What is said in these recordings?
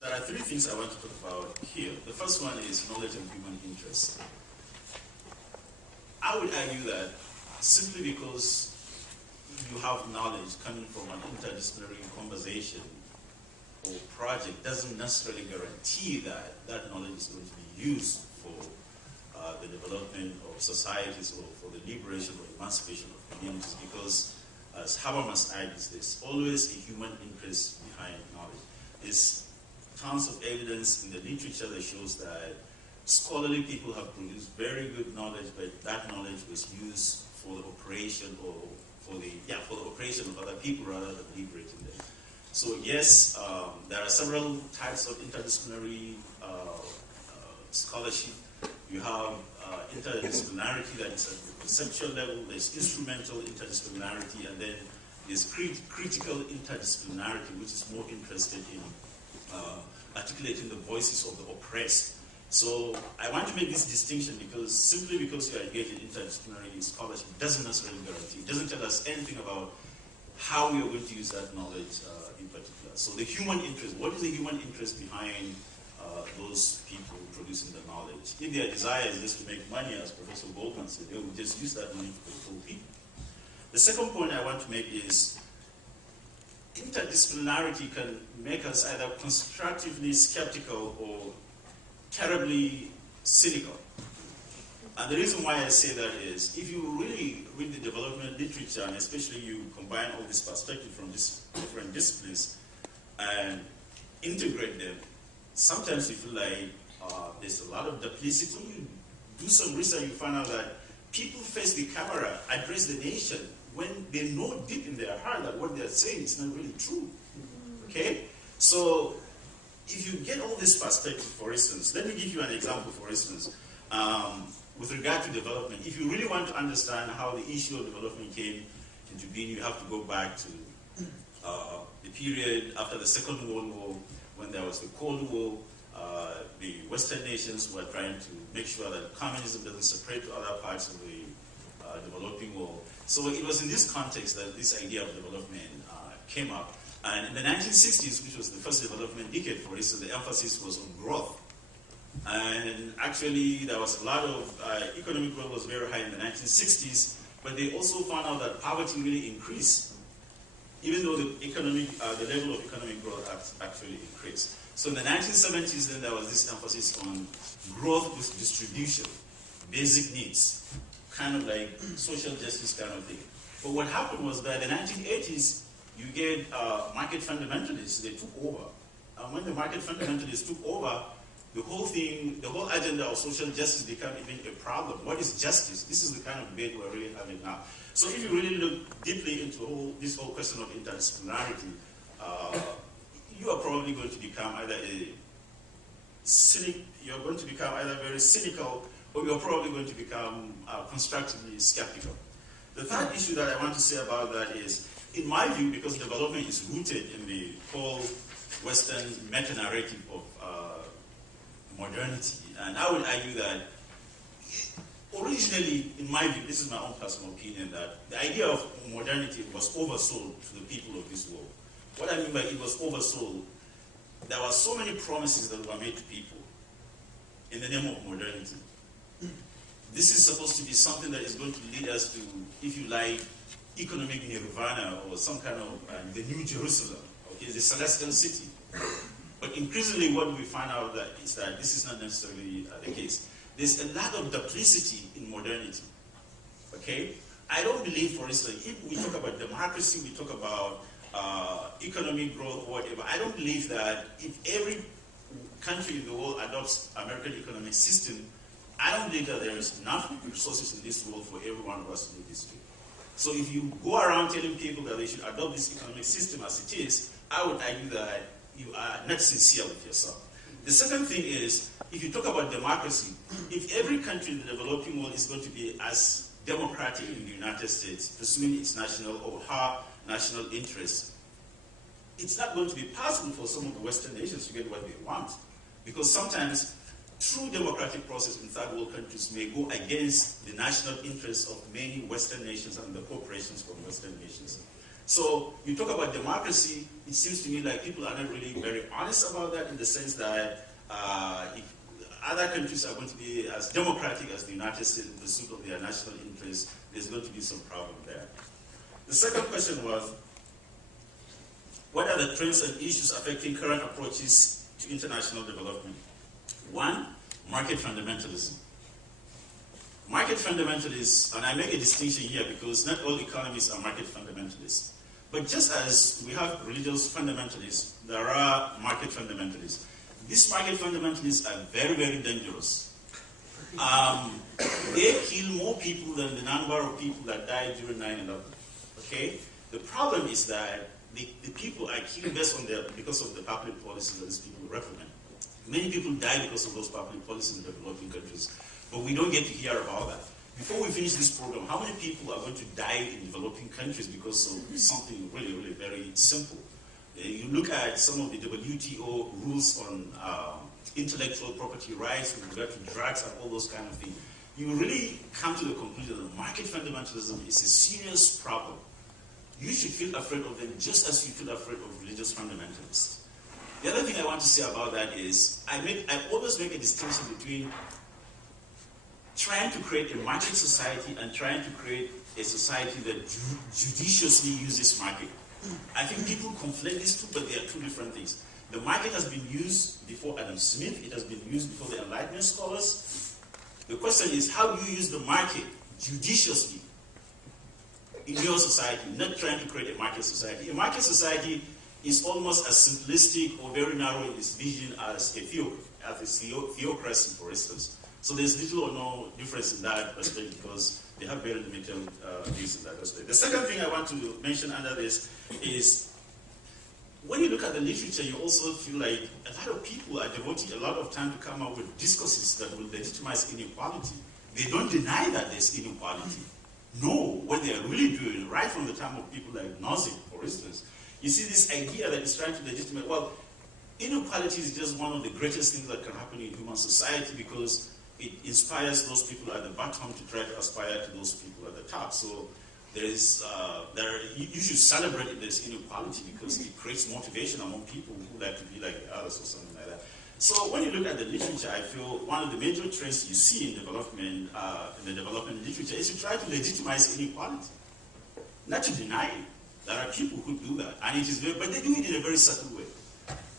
There are three things I want to talk about here. The first one is knowledge and human interest. I would argue that simply because you have knowledge coming from an interdisciplinary conversation or project doesn't necessarily guarantee that that knowledge is going to be used for the development of societies or for the liberation or emancipation of communities, because as Habermas argues, there's always a human interest behind knowledge. There's tons of evidence in the literature that shows that scholarly people have produced very good knowledge, but that knowledge was used for the operation or for the operation of other people rather than liberating them. So yes, there are several types of interdisciplinary scholarship. You have interdisciplinarity that is at the conceptual level, there's instrumental interdisciplinarity, and then there's critical interdisciplinarity, which is more interested in articulating the voices of the oppressed. So I want to make this distinction because simply because you are engaged in interdisciplinary scholarship doesn't necessarily guarantee, it doesn't tell us anything about how we are going to use that knowledge in particular. So the human interest, what is the human interest behind those people producing the knowledge? If their desire is just to make money, as Professor Goldman said, they will just use that money to control people. The second point I want to make is interdisciplinarity can make us either constructively skeptical or terribly cynical. And the reason why I say that is, if you really read the development literature, and especially you combine all this perspective from these different disciplines and integrate them, sometimes you feel like there's a lot of duplicity. You do some research, you find out that people face the camera, address the nation, when they know deep in their heart that what they're saying is not really true. Okay? So, if you get all this perspective, for instance, let me give you an example, for instance, with regard to development. If you really want to understand how the issue of development came into being, you have to go back to the period after the Second World War, when there was the Cold War. The Western nations were trying to make sure that communism doesn't separate to other parts of the developing world. So it was in this context that this idea of development came up. And in the 1960s, which was the first development decade, for instance, the emphasis was on growth. And actually, there was a lot of economic growth was very high in the 1960s, but they also found out that poverty really increased, even though the level of economic growth actually increased. So in the 1970s, then there was this emphasis on growth with distribution, basic needs, kind of like social justice kind of thing. But what happened was that in the 1980s, you get market fundamentalists, they took over. And when the market fundamentalists took over, the whole agenda of social justice became even a problem. What is justice? This is the kind of debate we're really having now. So if you really look deeply into this whole question of interdisciplinarity, you are probably going to become either you're going to become either very cynical, or you're probably going to become constructively skeptical. The third issue that I want to say about that is, in my view, because development is rooted in the whole Western meta-narrative of modernity, and I would argue that originally, in my view, this is my own personal opinion, that the idea of modernity was oversold to the people of this world. What I mean by it was oversold, there were so many promises that were made to people in the name of modernity. This is supposed to be something that is going to lead us to, if you like, economic nirvana or some kind of the New Jerusalem, okay, the celestial city. But increasingly what we find out is that this is not necessarily the case. There's a lot of duplicity in modernity, okay? I don't believe, for instance, if we talk about democracy, we talk about economic growth or whatever, I don't believe that if every country in the world adopts American economic system, I don't believe that there is enough resources in this world for every one of us to do this. So if you go around telling people that they should adopt this economic system as it is, I would argue that you are not sincere with yourself. The second thing is, if you talk about democracy, if every country in the developing world is going to be as democratic in the United States, pursuing its national or her national interests, it's not going to be possible for some of the Western nations to get what they want. Because sometimes true democratic process in third world countries may go against the national interests of many Western nations and the corporations from Western nations. So you talk about democracy, it seems to me like people are not really very honest about that, in the sense that if other countries are going to be as democratic as the United States in pursuit of their national interests, there's going to be some problem there. The second question was, what are the trends and issues affecting current approaches to international development? One, market fundamentalism. Market fundamentalists, and I make a distinction here because not all economists are market fundamentalists. But just as we have religious fundamentalists, there are market fundamentalists. These market fundamentalists are very, very dangerous. They kill more people than the number of people that died during 9/11. Okay? The problem is that the people are killed because of the public policies that these people recommend. Many people die because of those public policies in developing countries, but we don't get to hear about that. Before we finish this program, how many people are going to die in developing countries because of something really, really very simple? You look at some of the WTO rules on intellectual property rights with regard to drugs and all those kind of things. You really come to the conclusion that market fundamentalism is a serious problem. You should feel afraid of them just as you feel afraid of religious fundamentalists. The other thing I want to say about that is, I always make a distinction between trying to create a market society and trying to create a society that judiciously uses market. I think people conflate these two, but they are two different things. The market has been used before Adam Smith, it has been used before the Enlightenment scholars. The question is, how do you use the market judiciously in your society, not trying to create a market society? A market society is almost as simplistic or very narrow in its vision as a theocracy, for instance. So there's little or no difference in that aspect because they have very limited views in that aspect. The second thing I want to mention under this is, when you look at the literature, you also feel like a lot of people are devoting a lot of time to come up with discourses that will legitimize inequality. They don't deny that there's inequality. No, what they are really doing, right from the time of people like Nozick, for instance, you see this idea that is trying to legitimize, well, inequality is just one of the greatest things that can happen in human society because it inspires those people at the bottom to try to aspire to those people at the top. So you should celebrate if there's inequality because it creates motivation among people who like to be like others or something like that. So when you look at the literature, I feel one of the major trends you see in development, in the development literature is to try to legitimize inequality, not to deny it. There are people who do that, and it is but they do it in a very subtle way.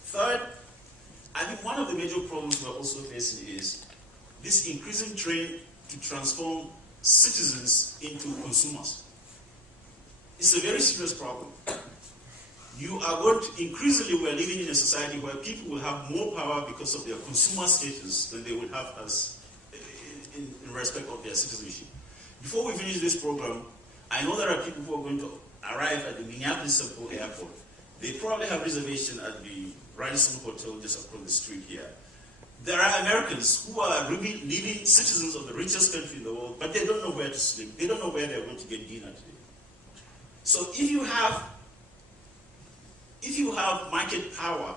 Third, I think one of the major problems we're also facing is this increasing trend to transform citizens into consumers. It's a very serious problem. You are going to, increasingly we're living in a society where people will have more power because of their consumer status than they would have as in respect of their citizenship. Before we finish this program, I know there are people who are going to arrive at the Minneapolis-St. Paul airport. They probably have reservation at the Radisson Hotel just across the street here. There are Americans who are living citizens of the richest country in the world, but they don't know where to sleep. They don't know where they're going to get dinner today. So if you have market power,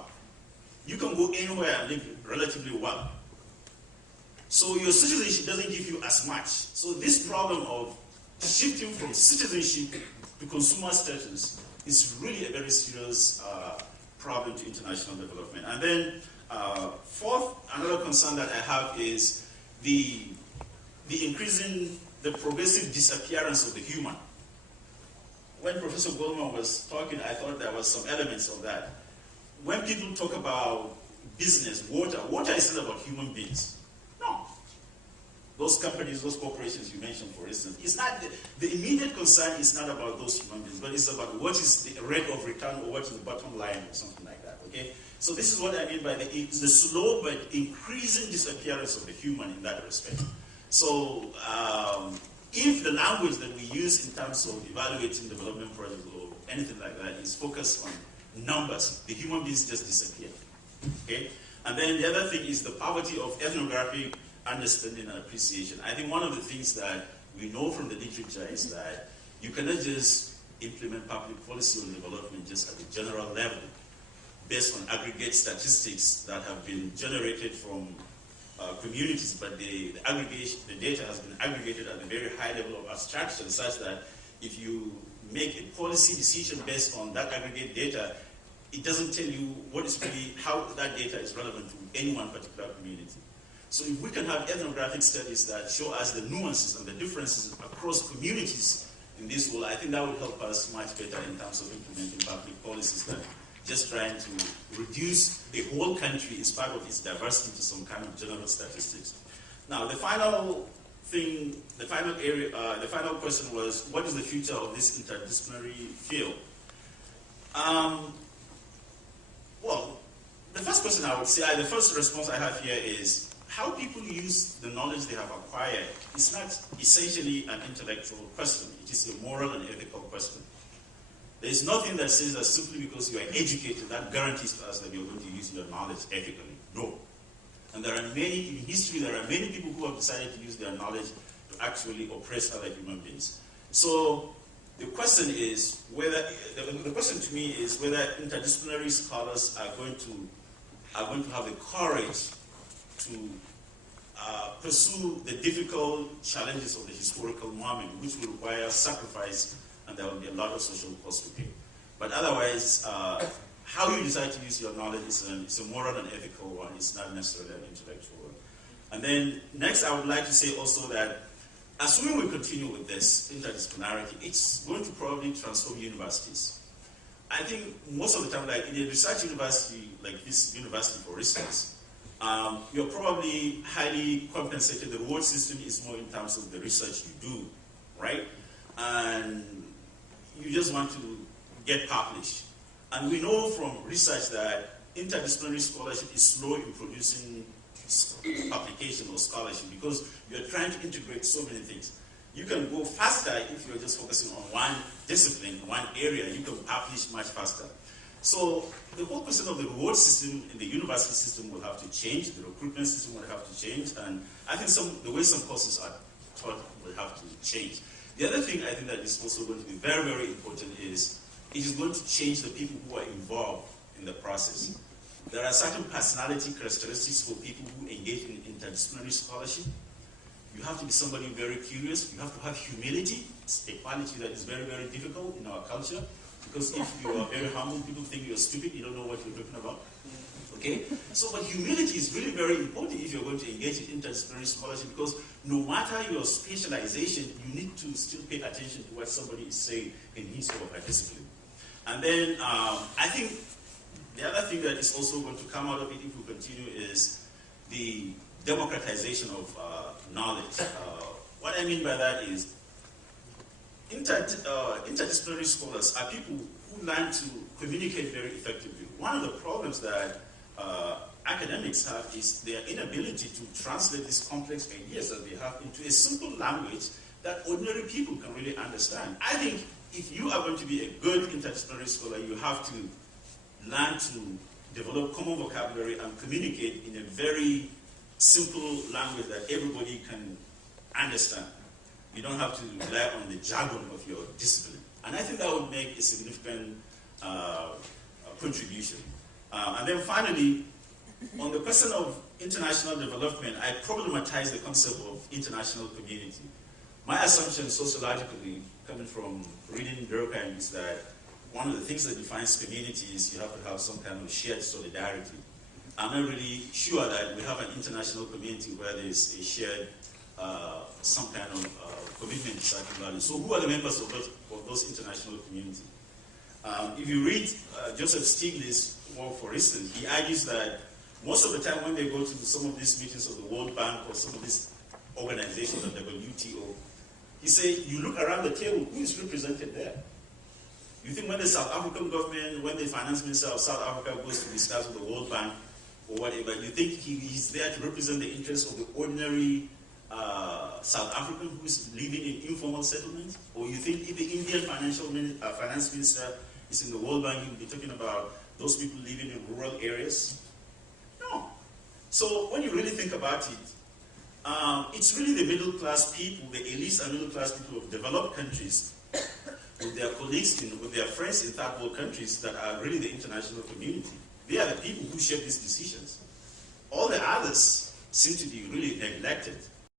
you can go anywhere and live relatively well. So your citizenship doesn't give you as much. So this problem of shifting from citizenship to consumer status is really a very serious problem to international development. And then fourth, another concern that I have is the progressive disappearance of the human. When Professor Goldman was talking, I thought there was some elements of that. When people talk about business, water is not about human beings. No. Those companies, those corporations you mentioned, for instance, it's not the immediate concern is not about those human beings, but it's about what is the rate of return or what is the bottom line or something like that. Okay? So this is what I mean by the slow but increasing disappearance of the human in that respect. So if the language that we use in terms of evaluating development projects or anything like that is focused on numbers, the human beings just disappear. Okay? And then the other thing is the poverty of ethnographic understanding and appreciation. I think one of the things that we know from the literature is that you cannot just implement public policy on development just at the general level based on aggregate statistics that have been generated from communities, but the data has been aggregated at a very high level of abstraction such that if you make a policy decision based on that aggregate data, it doesn't tell you what is really, how that data is relevant to any one particular community. So if we can have ethnographic studies that show us the nuances and the differences across communities in this world, I think that would help us much better in terms of implementing public policies than just trying to reduce a whole country in spite of its diversity to some kind of general statistics. Now, the final thing, the final area, the final question was, what is the future of this interdisciplinary field? Well, the first question I would say, the first response I have here is, how people use the knowledge they have acquired is not essentially an intellectual question. It is a moral and ethical question. There is nothing that says that simply because you are educated, that guarantees to us that you're going to use your knowledge ethically. No. And there are many, in history, there are many people who have decided to use their knowledge to actually oppress other human beings. So the question is whether, the question to me is whether interdisciplinary scholars are going to have the courage to pursue the difficult challenges of the historical moment, which will require sacrifice, and there will be a lot of social cost to pay. But otherwise, how you decide to use your knowledge is a moral and ethical one. It's not necessarily an intellectual one. And then next, I would like to say also that assuming we continue with this interdisciplinarity, it's going to probably transform universities. I think most of the time, like in a research university, like this university, for instance, you're probably highly compensated. The reward system is more in terms of the research you do, right? And you just want to get published. And we know from research that interdisciplinary scholarship is slow in producing publication or scholarship because you're trying to integrate so many things. You can go faster if you're just focusing on one discipline, one area. You can publish much faster. So the whole question of the reward system in the university system will have to change, the recruitment system will have to change, and I think the way some courses are taught will have to change. The other thing I think that is also going to be very, very important is it is going to change the people who are involved in the process. There are certain personality characteristics for people who engage in interdisciplinary scholarship. You have to be somebody very curious. You have to have humility. It's a quality that is very, very difficult in our culture. Because if you are very humble, people think you're stupid, you don't know what you're talking about. Okay? So, but humility is really very important if you're going to engage in interdisciplinary scholarship, because no matter your specialization, you need to still pay attention to what somebody is saying in his or her discipline. And then I think the other thing that is also going to come out of it if we continue is the democratization of knowledge. What I mean by that is interdisciplinary scholars are people who learn to communicate very effectively. One of the problems that academics have is their inability to translate these complex ideas that they have into a simple language that ordinary people can really understand. I think if you are going to be a good interdisciplinary scholar, you have to learn to develop common vocabulary and communicate in a very simple language that everybody can understand. You don't have to rely on the jargon of your discipline. And I think that would make a significant contribution. And then finally, on the question of international development, I problematize the concept of international community. My assumption sociologically, coming from reading Durkheim, is that one of the things that defines community is you have to have some kind of shared solidarity. I'm not really sure that we have an international community where there is a shared, some kind of commitment to certain values. So who are the members of those international communities? If you read Joseph Stiglitz' work, for instance, he argues that most of the time when they go to some of these meetings of the World Bank or some of these organizations, the WTO, he says, you look around the table, who is represented there? You think when the South African government, when the finance minister of South Africa goes to discuss with the World Bank or whatever, you think he's there to represent the interests of the ordinary South African who is living in informal settlements? Or you think if the Indian finance minister is in the World Bank, he will be talking about those people living in rural areas? No. So when you really think about it, it's really the middle class people, the elites and middle class people of developed countries with their colleagues, with their friends in third world countries that are really the international community. They are the people who shape these decisions. All the others seem to be really neglected.